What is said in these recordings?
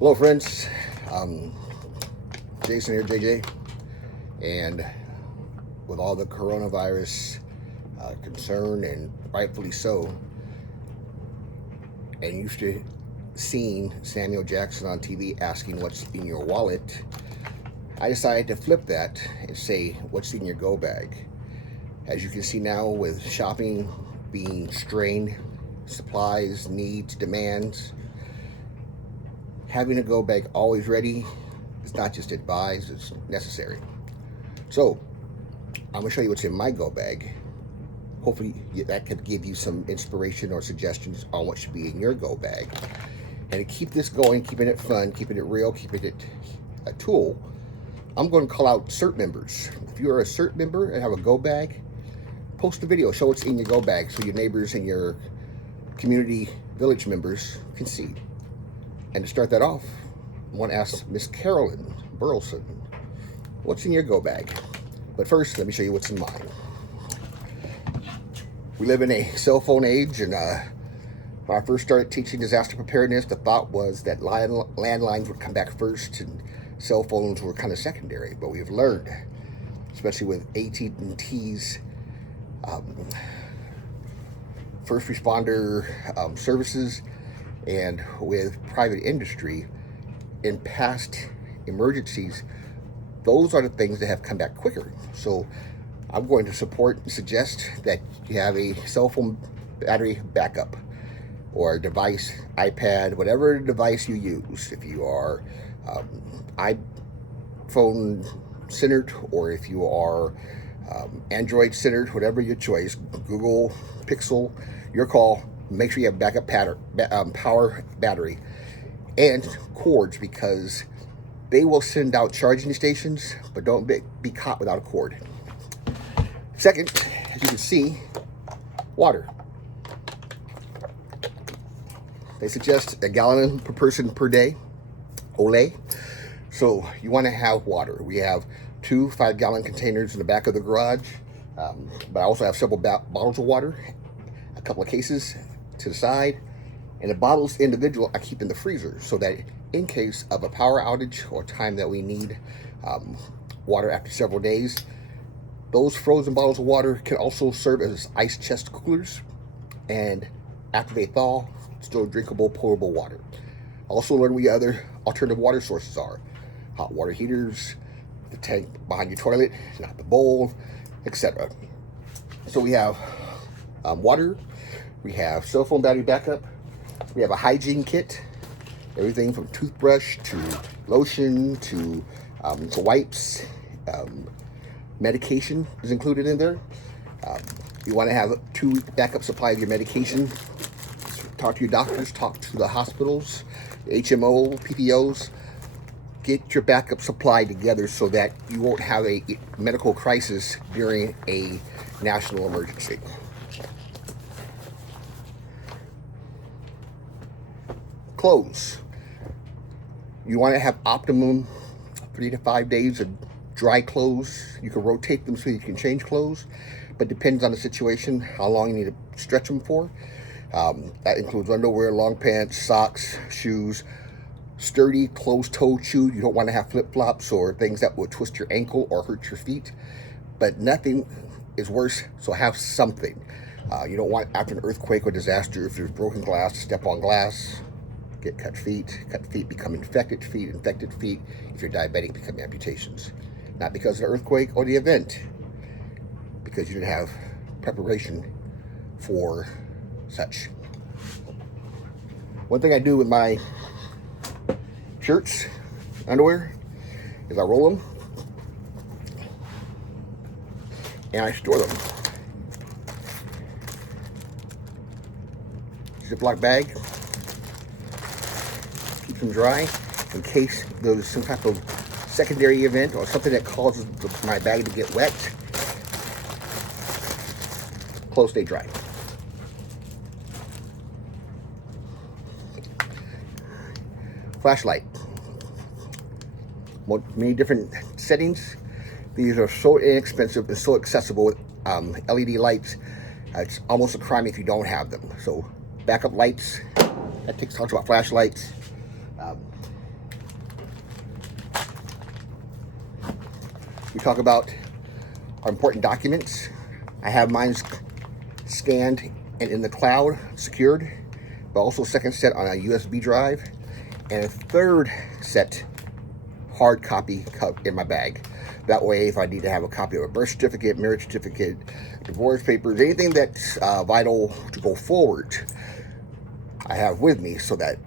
Hello friends, Jason here, JJ, and with all the coronavirus concern, and rightfully so, and used to seeing Samuel Jackson on TV asking what's in your wallet, I decided to flip that and say what's in your go bag. As you can see now, with shopping being strained, supplies, needs, demands, having a go bag always ready is not just advised, it's necessary. So I'm gonna show you what's in my go bag. Hopefully that could give you some inspiration or suggestions on what should be in your go bag. And to keep this going, keeping it fun, keeping it real, keeping it a tool, I'm going to call out CERT members. If you're a CERT member and have a go bag, post a video, show what's in your go bag so your neighbors and your community village members can see. And to start that off, I want to ask Miss Carolyn Burleson, what's in your go bag? But first, let me show you what's in mine. We live in a cell phone age, and when I first started teaching disaster preparedness, the thought was that landlines would come back first and cell phones were kind of secondary. But we've learned, especially with AT&T's first responder services, and with private industry, in past emergencies, those are the things that have come back quicker. So I'm going to support and suggest that you have a cell phone battery backup, or a device, iPad, whatever device you use. If you are iPhone centered, or if you are Android centered, whatever your choice, Google Pixel, your call. Make sure you have backup power battery and cords, because they will send out charging stations, but don't be caught without a cord. Second, as you can see, water. They suggest 1 gallon per person per day, Olay. So you want to have water. We have 2 5-gallon containers in the back of the garage, but I also have several bottles of water, a couple of cases to the side, and the bottles individual I keep in the freezer, so that in case of a power outage or time that we need water after several days, those frozen bottles of water can also serve as ice chest coolers, and after they thaw, still drinkable, potable water. Also learn what your other alternative water sources are: hot water heaters, the tank behind your toilet, not the bowl, etc. So we have water, we have cell phone battery backup, we have a hygiene kit, everything from toothbrush to lotion to wipes. Medication is included in there. You want to have 2-week backup supply of your medication. Talk to your doctors, talk to the hospitals, HMO, PPOs. Get your backup supply together so that you won't have a medical crisis during a national emergency. Clothes. You want to have optimum 3 to 5 days of dry clothes. You can rotate them so you can change clothes, but depends on the situation, how long you need to stretch them for. That includes underwear, long pants, socks, shoes, sturdy, closed-toed shoes. You don't want to have flip-flops or things that will twist your ankle or hurt your feet, but nothing is worse, so have something. You don't want, after an earthquake or disaster, if there's broken glass, to step on glass, get cut feet, become infected feet, if you're diabetic, become amputations. Not because of the earthquake or the event, because you didn't have preparation for such. One thing I do with my shirts, underwear, is I roll them and I store them. Ziploc bag, keeps them dry in case there's some type of secondary event or something that causes my bag to get wet. Clothes stay dry. Flashlight. Many different settings. These are so inexpensive and so accessible with LED lights. It's almost a crime if you don't have them. So backup lights, that talks about flashlights. we talk about our important documents. I have mine scanned and in the cloud, secured, but also a second set on a USB drive, and a third set hard copy in my bag. That way, if I need to have a copy of a birth certificate, marriage certificate, divorce papers, anything that's vital to go forward, I have with me so that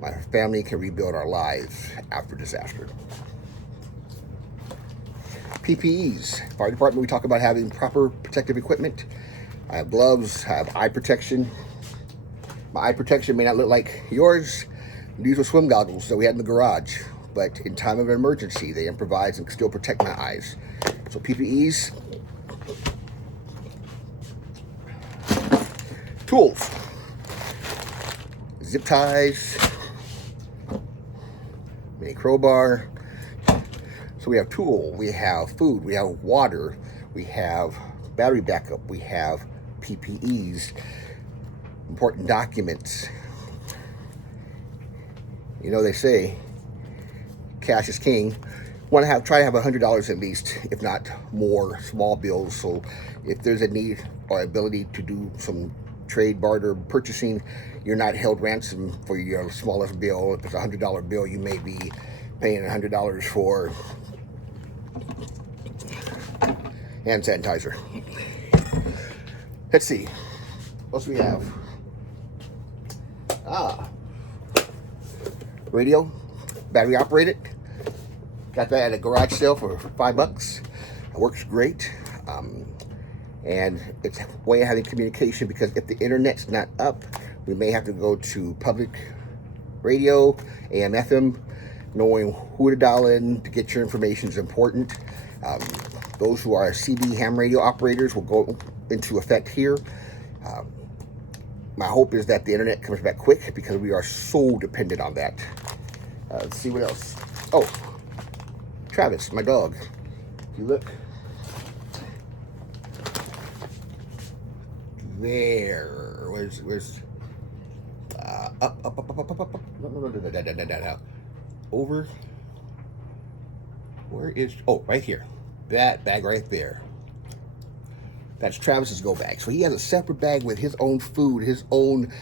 my family can rebuild our lives after disaster. PPEs. Fire department, we talk about having proper protective equipment. I have gloves, I have eye protection. My eye protection may not look like yours. These are swim goggles that we had in the garage, but in time of emergency, they improvise and still protect my eyes. So PPEs. Tools. Zip ties. Mini crowbar. So we have tool, we have food, we have water, we have battery backup, we have PPEs, important documents. You know, they say cash is king. Try to have $100 at least, if not more, small bills. So if there's a need or ability to do some trade, barter, purchasing, you're not held ransom for your smallest bill. If it's a $100 bill, you may be paying $100 for hand sanitizer. Let's see. What else do we have? Radio, battery operated. Got that at a garage sale for $5. It works great. And it's a way of having communication, because if the internet's not up, we may have to go to public radio, AM, FM. Knowing who to dial in to get your information is important. Those who are CB ham radio operators will go into effect here. My hope is that the internet comes back quick, because we are so dependent on that. Let's see what else. Oh, Travis, my dog. If you look there, where's up. No. Over. Where is? Oh, right here. That bag right there. That's Travis's go bag. So he has a separate bag with his own food, his own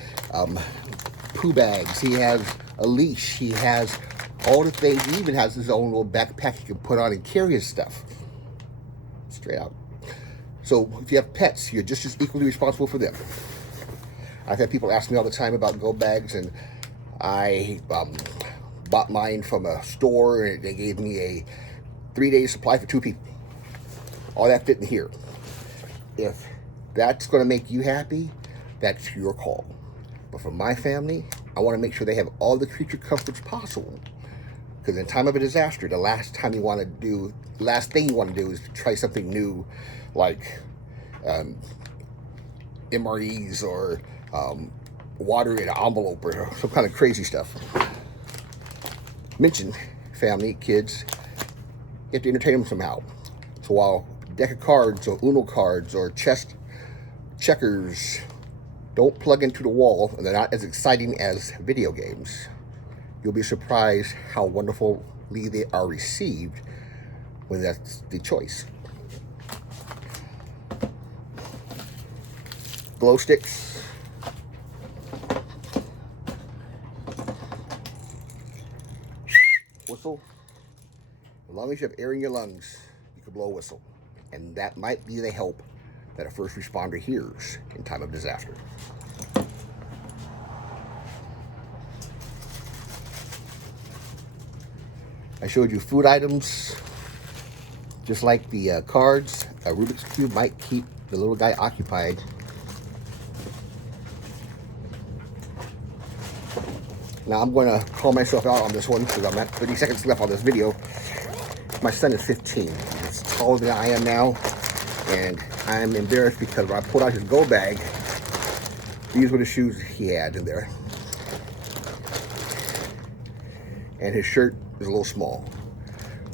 poo bags. He has a leash. He has all the things. He even has his own little backpack he can put on and carry his stuff. Straight out. So if you have pets, you're just as equally responsible for them. I've had people ask me all the time about go bags, and I bought mine from a store, and they gave me a 3-day supply for 2 people. All that fit in here. If that's going to make you happy, that's your call. But for my family, I want to make sure they have all the creature comforts possible. Because in time of a disaster, the last thing you want to do is try something new, like MREs or water in an envelope or some kind of crazy stuff. Mention family, kids, you have to entertain them somehow. So while deck of cards or Uno cards or checkers don't plug into the wall and they're not as exciting as video games, you'll be surprised how wonderfully they are received when that's the choice. Glow sticks. Whistle. As long as you have air in your lungs, you can blow a whistle. And that might be the help that a first responder hears in time of disaster. I showed you food items. Just like the cards, a Rubik's Cube might keep the little guy occupied. Now I'm going to call myself out on this one because I'm at 30 seconds left on this video. My son is 15. He's taller than I am now. And I'm embarrassed because when I pulled out his go bag, these were the shoes he had in there. And his shirt is a little small.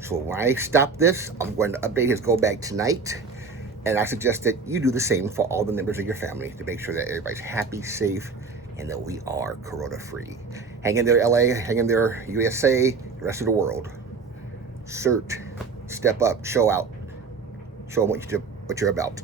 So when I stop this, I'm going to update his go bag tonight. And I suggest that you do the same for all the members of your family to make sure that everybody's happy, safe, and that we are corona-free. Hang in there, LA. Hang in there, USA, the rest of the world. CERT, Step up, show out, show them what you're about.